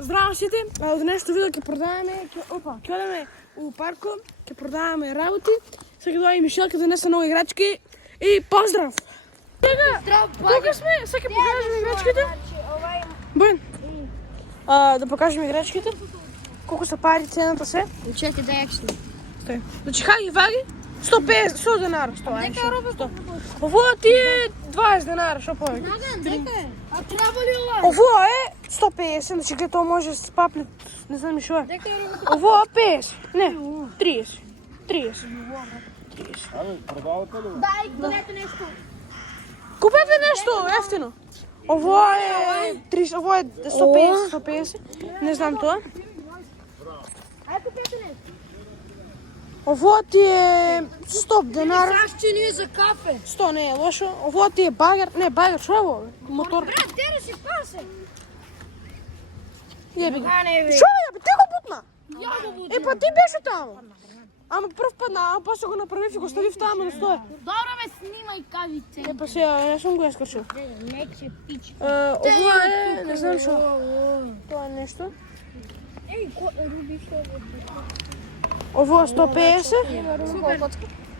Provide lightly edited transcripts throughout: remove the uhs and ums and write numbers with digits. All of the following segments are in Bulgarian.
Здраво сите, од днешното видео ќе продаваме, ќе одеме у парко, ќе продаваме работи. Сега ќе доаѓа Мишелка да донесе нови играчки и поздрав! Сега, тука сме, сега ќе покажем играчките. Бојан, да покажем играчките. Колку са пари, цената се? Чекай да екшн. Стои. Значи хаги ваги 150, 100 денара, 100. Ово ти е 20 денара, шо повеќе. А треба ли ова? Ово е 150, значи гледа тоа може да се папле, не знам и шо е. Ово е 50, не, 30. Дај, донете нешто. Купете нешто ефтино. Ово е 30, ово е 150, не знам тоа. Ај купете нешто. Ово ти е 100 денара. Сашчини за кафе. 100 не е лошо. Ово ти е багер, не багер, шо е ово? Мотор. Брат, тере си пасе. Јеби го. не бе. Шо е, ти го бутна? Ја го буди. Е, па ти беше таму. Ама прв пат, ама после го направив и го ставив таму да стои. Добро ме снимај кавице. Е, па сега, не сум го ескршил. Лече пич. Ово е, не знам шо. Тоа е нешто. Еј, руби што е. Ово е 150. Супер.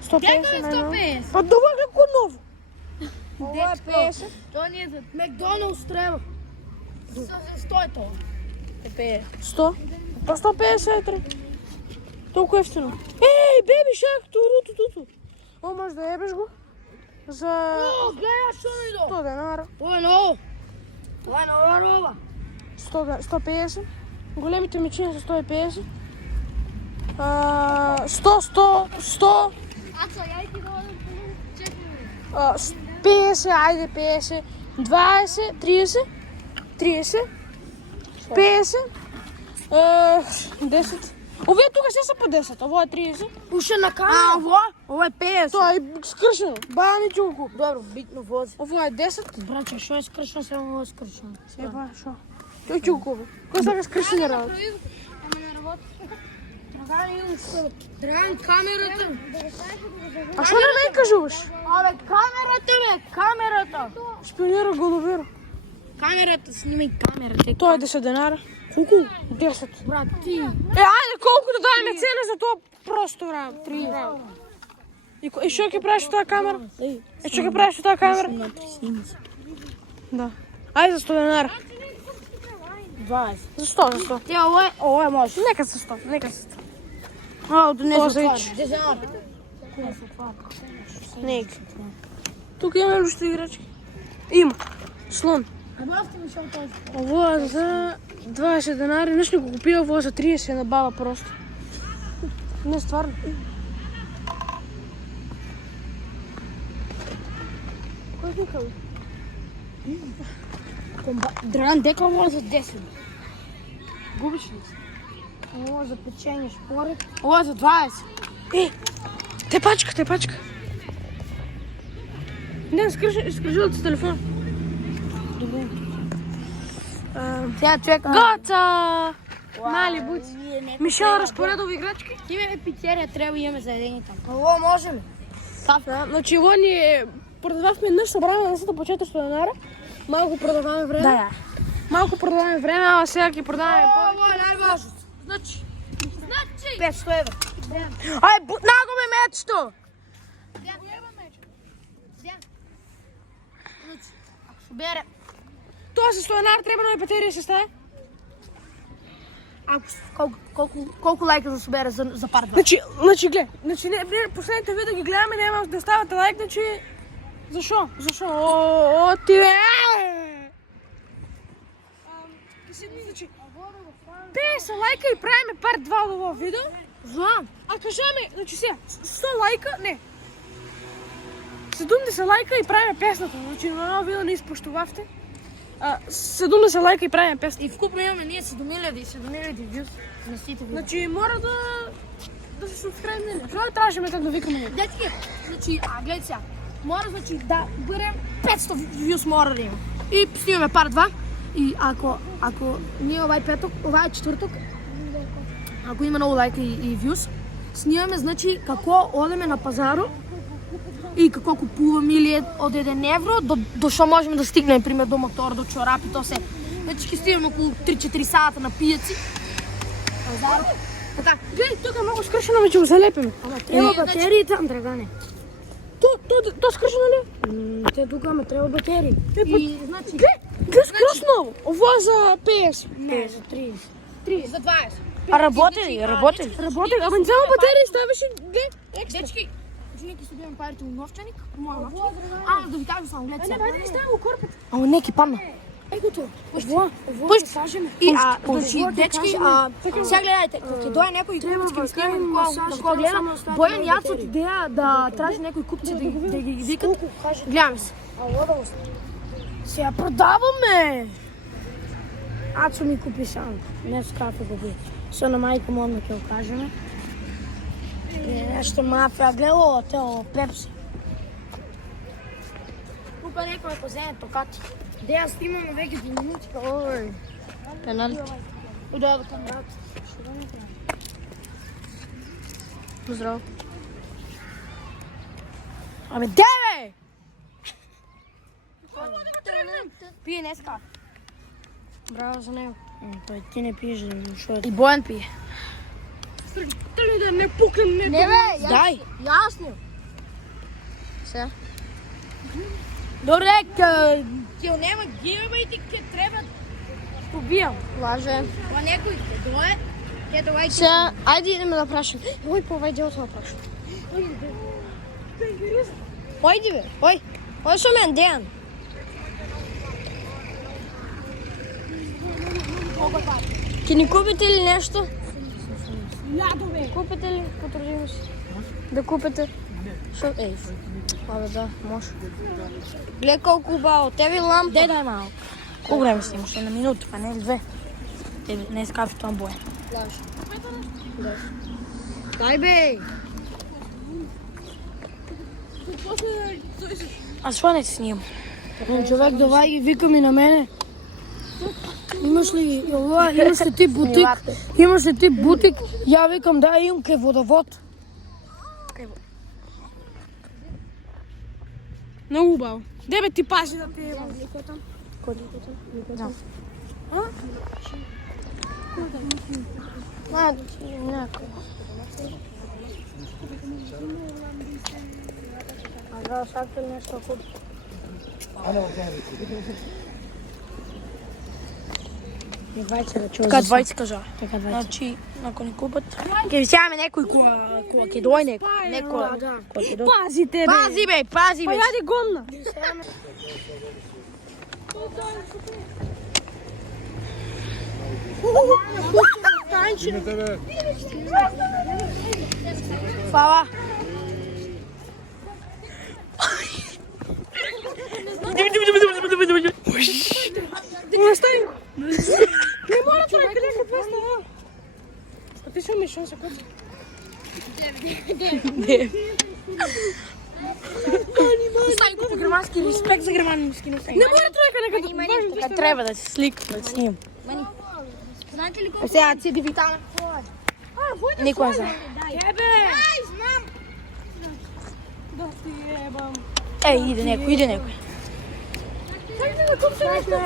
150 Дека е најново. 150? Па дова како ново. Ово е 50. Тоа не е за Макдоналдс треба. Што е тоа? 100. Па 150 е тре. Толку ефтино. Еј, беби шак, ту. О, може да ебеш го? За О, гледа што ми до. 100 денара. Ова е ново. Ова е нова роба. 150. Големите мечини са 150. 100. Ацо, ја ти го чекам. 50, ајде 50. 20, 30. 50. 10. Овие тука се са по 10, ово е 30. Уше на камера. Ова е 50. Тоа е скршено. Баја ми ќе го купи. Добро, битно вози. Ово е 10. Браче, што е скршено, само ова е скршено. Еба, шо? Тој ќе го купи. Кој сака скршени работи? Ама не работи. Драган, имам што. Драган, камерата. А шо на мен кажуваш? Абе, камерата. Шпионира голубира. Камерата, снимај камерата. Тоа е 10 денара. Колку? 10. Брат, ти. Ајде, колку да дајме цена за тоа просто време. 3 евра. И што ќе правиш со таа камера? Што ќе правиш со таа камера? Да. Ајде за 100 денара. 20. За 100. Ти, ова е може. Нека за 100. А, донесо Тоа за това. ич. Дезар. Нека. Тука има уште играчки. Има. Слон. Абавте ми шо този. Ово е за 20 денари. Нешто го купија ово за 30 на баба просто. Не, стварно. Кој вика? Драган, дека ова за 10. Губиш ли? Ова за печење шпоред. Ова за 20. Те пачка. Не, скрижил ти телефон. Добре. Сега чекам. Гоца! Мали буци. Мишел разпоредува играчки. Имаме пицерија, треба имаме заедени таму. Ово можеме. Значи, ово ни продававме еднаш събраме на сата по 400 денара. Малко продаваме време. Да. Малко продаваме време, ама сега ќе продаваме Ово е најважно. Значи 500 евра. Ај, бутнаго ме мечто! Ако се бере, Тоа се 100 денара, треба нови батерии се стави. колку лајка да се бере за пар два? Значи гледа, не, последните видео ги гледаме, нема да ставате лайк, значи... Зашо? О, ти бе! Значи, 50 лайка и правиме пар 2 од ово видео. Знам. А кажаме, значи сега, 100 лайка, не. 70 лайка и правиме песната, значи на ново видео не испоштувавте. 70 лайка и правиме песната. И вкупно имаме ние 7000 вјуз на сите видео. Значи мора да се субскрайбне. Што да тражиме како да викаме? Дечки, значи, гледај сега, мора значи да берем 500 вјуз мора да има. И снимаме пар 2. И ако ние овај петок, овај четврток, ако има многу лајка и вјуз, снимаме значи како одеме на пазарот и како купуваме или од 1 евро до што можеме да стигнеме, пример до мотор, до чорапи, тоа се Значи ќе стигнем околу 3-4 сата на пијаци. Пазар. Така. Глеј, тука многу скршено веќе го залепиме. Ама треба батерии там, Драгане. То скршено ли? Те тука ме треба батерии. И значи Глеј скршено. Ова за 50. не за 30. 30 за 20. А работи ли? Работи ли? Работи, ама само батерии ставиш и Дечки, нека си бидам парите у новчаник, моја новчаник. Да ви кажам само, гледате сега. Ајде, стави у корпот. Ама неки падна. Его тоа. Ово ќе сажеме. И значи дечки, сега гледајте, кога ќе дојде некој купец ќе снима на кој гледа, Бојан и Ацо идеја да тражи некои купци да ги викат. Гледаме се. Се ја продаваме. Ацо ми купи сам. Не с кафе го би. Со на мајка му одма ќе го кажеме. Нешто мафија, гледало тео Пепси. Тука некој ќе земе токати. Де ја снимаме веќе 2 минути, ој. Пеналти. Удобно там брат. Поздрав. Абе, де бе? Пие неска. Браво за него. Тој ти не пиеш, шо е? И Бојан пие. Дали да не пукнем не. Не бе, Дај. јасно. Се. Добре, ќе нема гиба и ти ќе треба побијам. Лаже. Ма некој ќе дое, ќе дое. Се, ајде идеме да прашам. Ој, по овај дел тоа прашам. Ојди бе, ој. Ој со мен, Дејан. Ќе ни купите ли нешто? Ладове. Купите ли? Потрудимо се. Да купите. Шо? Еј. Абе да, може. Гледай колку убаво. Тебе лампа. Де да малку. Колко време снимаш? На минута, па не 2. Тебе не скафи тоа боја. Дај бе. А шо не снимам? Човек давај ги вика ми на мене. Имаш ли ова, имаш ли ти бутик? Имаш ли ти бутик? Ја викам да имам кај водовод. Многу убаво. Де бе ти пази да ти ева. Да. Некој. А да, сакате ли нешто купи? Така 20 кажа. Така 20. Значи, ако ни купат, ќе ви сеаме некој кога ќе дојде некој. Кој ќе дојде. Пазите бе. Пази бе, пази Па бе. јади гонна. Фала. Остави. Не мора човек да нека 200. А ти шо ми шо се купи? Остави купи германски, респект за германски. Не мора човека нека да Така треба да се сликам, да се снимам. Знаете ли колко? Сега ти витана. Никој не знае. Тебе! Ай, знам! Да ти ебам. Еј, иде некој, иде некој. Чакай да купи нещо.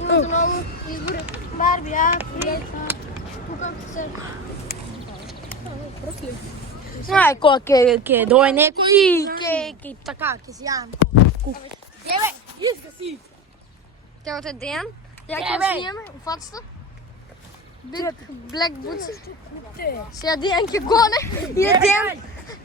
Имате ново избори. Барби, тука се... Знај, кога ќе дојде некој и ќе така, ќе си јавам. Тебе! Иска си. Телото е Дејан. Ја ќе Тебе! снимаме у фацата. Биг Блек Буци. Сега Дејан ќе гоне и е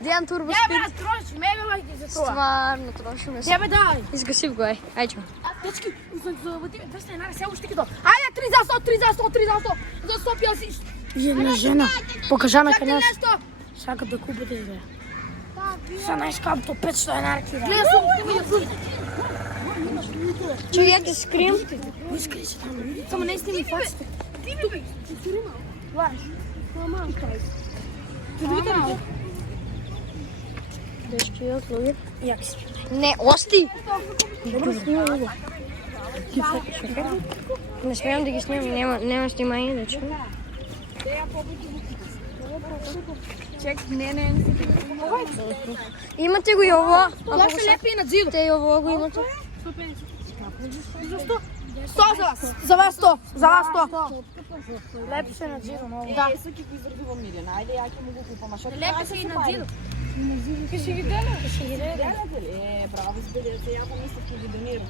Дејан Турбо Спид. Троши, мебе мајки за тоа. Стварно трошиме се. Тебе дай! Изгасив го, ајде. Дечки, за 200 денари се уште кидо. Ајде, 3 за 100, 3 за 100, 3 за 100. За 150. Една жена покажана кај Чакай нас. нешто. Сака да купите бе. За најскапто 500 денари ти Гледа сум, Чуј, ја ќе скрим. само не сними фаците. Дечки, јас луѓе. Ја ќе не, ости! Добро снимам го. Не смеам да ги снимам, нема снимање да чу. Чек, не. Имате го и ово. Тоа се лепи на зидот. Те и ово го имате. 150. За 100. 100 за вас. За вас 100. За вас 100. Лепи се на дзидо, много. Да. Се ќе го изредувам Милена. Ајде ја ќе му го купам, а што Лепи се и на дзидо. Ке си ги дела? Браво, збедете, ја помислив ќе ги донирам.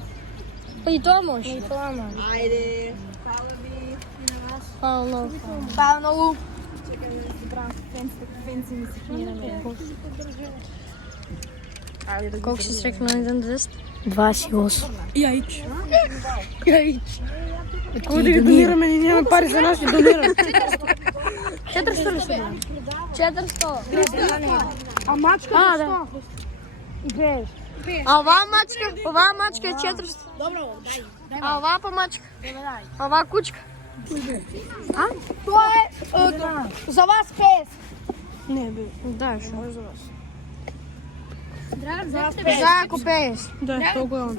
Па и тоа може. Ајде. Фала ви. Хвала много. Хвала многу. Чекам да си брам фенци ми се книра мене. Ајде да ги Колко си срекна на 1 до 10? 28. Јаич. Јаич. Ако да ги донираме, ни нямаме пари за нас, ги донираме. 400 ли са? 400. А мачката 100. И пееш. А оваа мачка е 400. Добро, дай. А оваа помачка? А оваа кучка? Тоа е за вас 50. Не, бе. Да, шо? Може за вас. За ако 50. Да, толкова е он.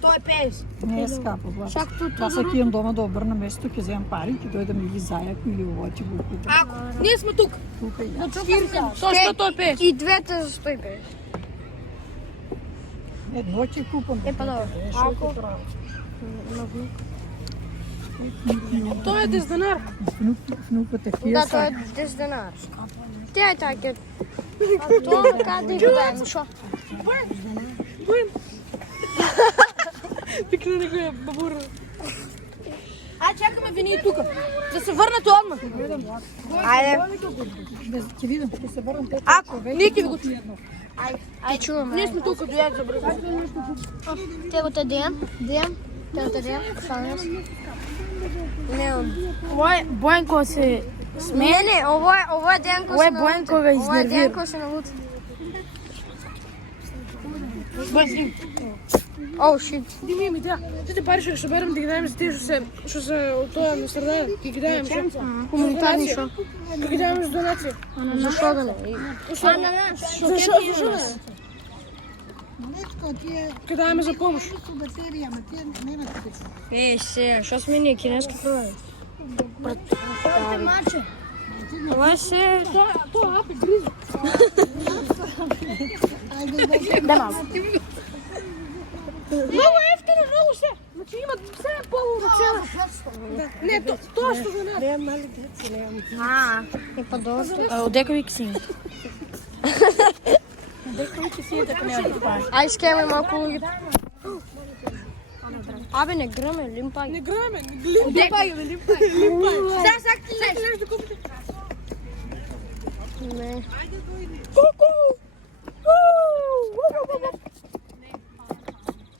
Тоа е 50. Не е скапо, баш. Аз ако имам дома да обърна место, ќе вземам пари, ќе дојдам или зајако, или ово, ќе го купам. Ако ние сме тук. Тука и ја. Тоа е 50. И двете за 150. Едно ќе купам. Е, па добро. Ако... Тоа е 10 денар. Внуката Да, тие тоа е са. 10 денар. Тя е така. Тоа каде го дајме, шо? Викна некоја бабура. Чакаме ви ние тук. Да се върнете одмah. Айде. Ќе видам, ќе се върнам те. Ако, ние ќе ви го чуем. Ти чуваме. Ние сме тук, дојајте за брзо. Те го те дијам? Те го те дијам? Шалнес? Не, он. Ова е Бојанко се Не, ово е Дејанко Ова е се налута. Бојанко га Ова е изнервира. Дејанко се налута. Бојанко. Оу, шит. Дими ми да. Тите пари што берам да ги дајме за тие што се од тоа на средата. Ќе ги дајме што? Хуманитарни шо? Ќе ги дајме за донација. Зашо да не? За што? Ќе дајме за помош. Се, шо сме ние кинески продај? Ова е се... Тоа апе гризе. Да, малко. Много ефтино, много се. Значи има 7 полу на цела. Не, тоа што за нас. Немам мали деца, немам. Е па доста. Одека ви ксин. Одека ви ксин, така нема да прави. Ај скеме малку луѓе. Абе, не граме, лимпај. Не граме, лимпај. Сега Саки нешто да купите. Не.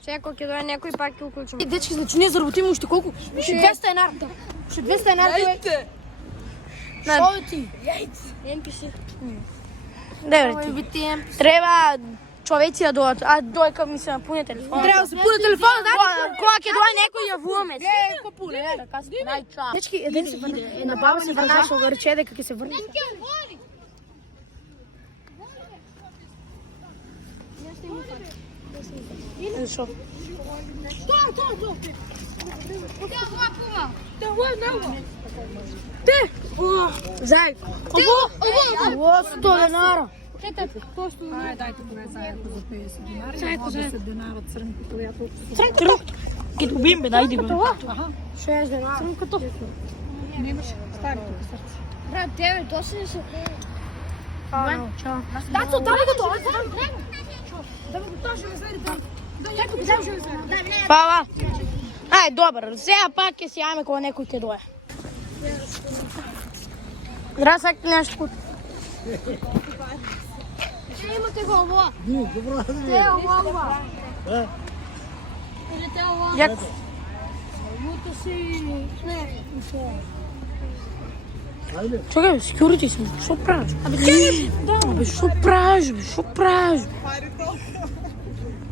Сега ќе дое некој пак ќе уклучим. Дечки, значи ние заработиме уште колку? Уште 200 енар. Уште 200 енар. Ајде. Шо бе ти? NPC. Добре ти. Треба човеци да дојдат, а дојка ми се напуне телефон. Треба да се пуне телефон, да? Кога ќе дојде некој јавуваме. Не, ко пуне, така се најча. Дечки, еден се врне. На баба се врна, што го рече дека ќе се врне. Шо? Те! Зај. Ово 100 денара. Ај, дајте го зајако за 50 динари. Зајако 10 динара црнко, која толку. Ќе добием бе, дајди бе. 6 денара. Немаш стари тука срце. Брат, тебе, то се се... Чао. Дацо, дај го тоа. Па, ај, добар. Сега пак ќе си јаме кога некој ќе дое. Здраво, сакате нешто купи? Имате го ово. Добро. Те ово. Или те ово. Јако. Муто си... Не. Чекај, бе, секјурити сме. Шо правиш? Абе, чекај. Абе, шо правиш, бе, шо правиш?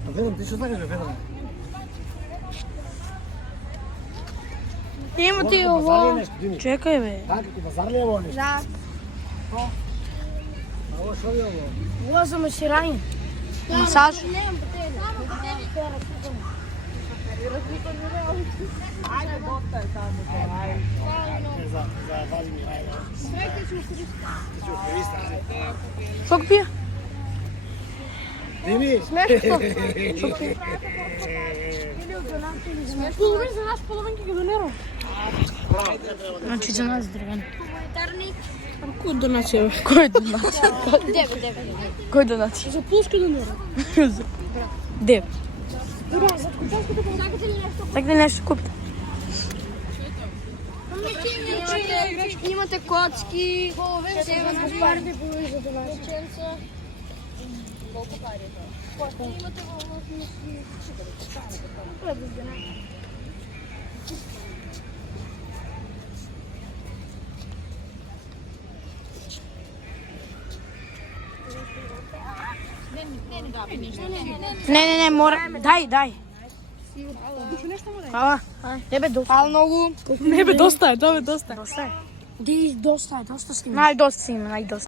Ведам, ти што сакаш, ведам. Имате ово. Чекај, бе. Така, ти базар ли е ово нешто? Да. Ово што е ово? Ово за масирање. Масаж. Шо го пија? Половин за нас, половин ќе ги донирам. Значи за нас дрвен. Кој донација? Кој донација? Кој донација? За пулска донирам. Дев. Сакате нешто купите? Имате коцки, се парите половин за това. Колко пари е това? Имате Не, мора. Дај. Ала, не бе доста. Хвала многу. Не бе, доста е, тоа бе доста. Доста е. Доста е, доста снимаш. Најдоста си има, најдоста.